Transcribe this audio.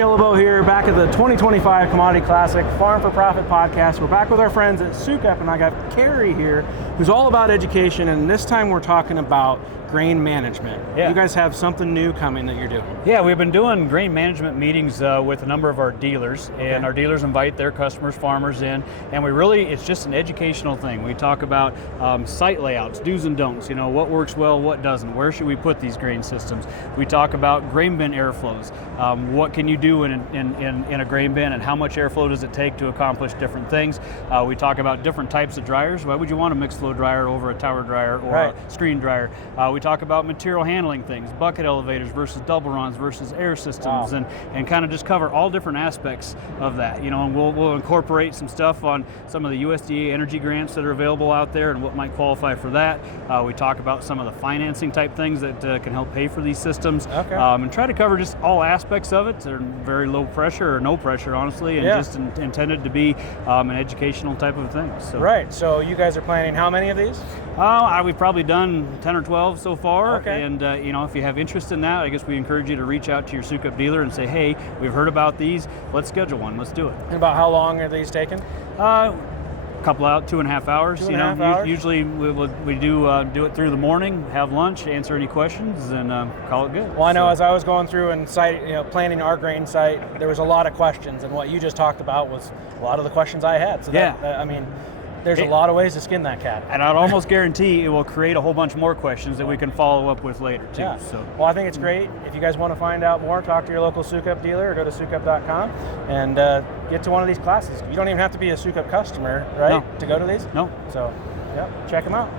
Johnny Olabo here, back at the 2025 Commodity Classic Farm for Profit podcast. We're back with our friends at Sukup, and I got Carrie here, who's all about education, and this time we're talking about grain management. Yeah. You guys have something new coming that you're doing. Yeah, we've been doing grain management meetings with a number of our dealers, and our dealers invite their customers, farmers in, and it's just an educational thing. We talk about site layouts, do's and don'ts, what works well, what doesn't, where should we put these grain systems. We talk about grain bin airflows. What can you do in a grain bin, and how much airflow does it take to accomplish different things. We talk about different types of dryers. Why would you want a mixed flow dryer over a tower dryer or a screen dryer? We talk about material handling things, bucket elevators versus double runs versus air systems, and kind of just cover all different aspects of that. And we'll incorporate some stuff on some of the USDA energy grants that are available out there and what might qualify for that. We talk about some of the financing type things that can help pay for these systems, and try to cover just all aspects of it. They're very low pressure or no pressure, honestly, and just intended to be an educational type of thing. So. Right, so you guys are planning how many of these? We've probably done 10 or 12 so far, Okay. and if you have interest in that, I guess we encourage you to reach out to your Sukup dealer and say, hey, we've heard about these, let's schedule one, let's do it. And about how long are these taking? Couple out, 2.5 hours. 2.5 hours? Usually we do it through the morning, have lunch, answer any questions, and call it good. Well, I know as I was going through and planning our grain site, there was a lot of questions, and what you just talked about was a lot of the questions I had. So there's a lot of ways to skin that cat. And I'd almost guarantee it will create a whole bunch more questions that we can follow up with later too. Yeah. So. Well, I think it's great. If you guys want to find out more, talk to your local Sukup dealer or go to sukup.com and get to one of these classes. You don't even have to be a Sukup customer, right, to go to these? No. So, check them out.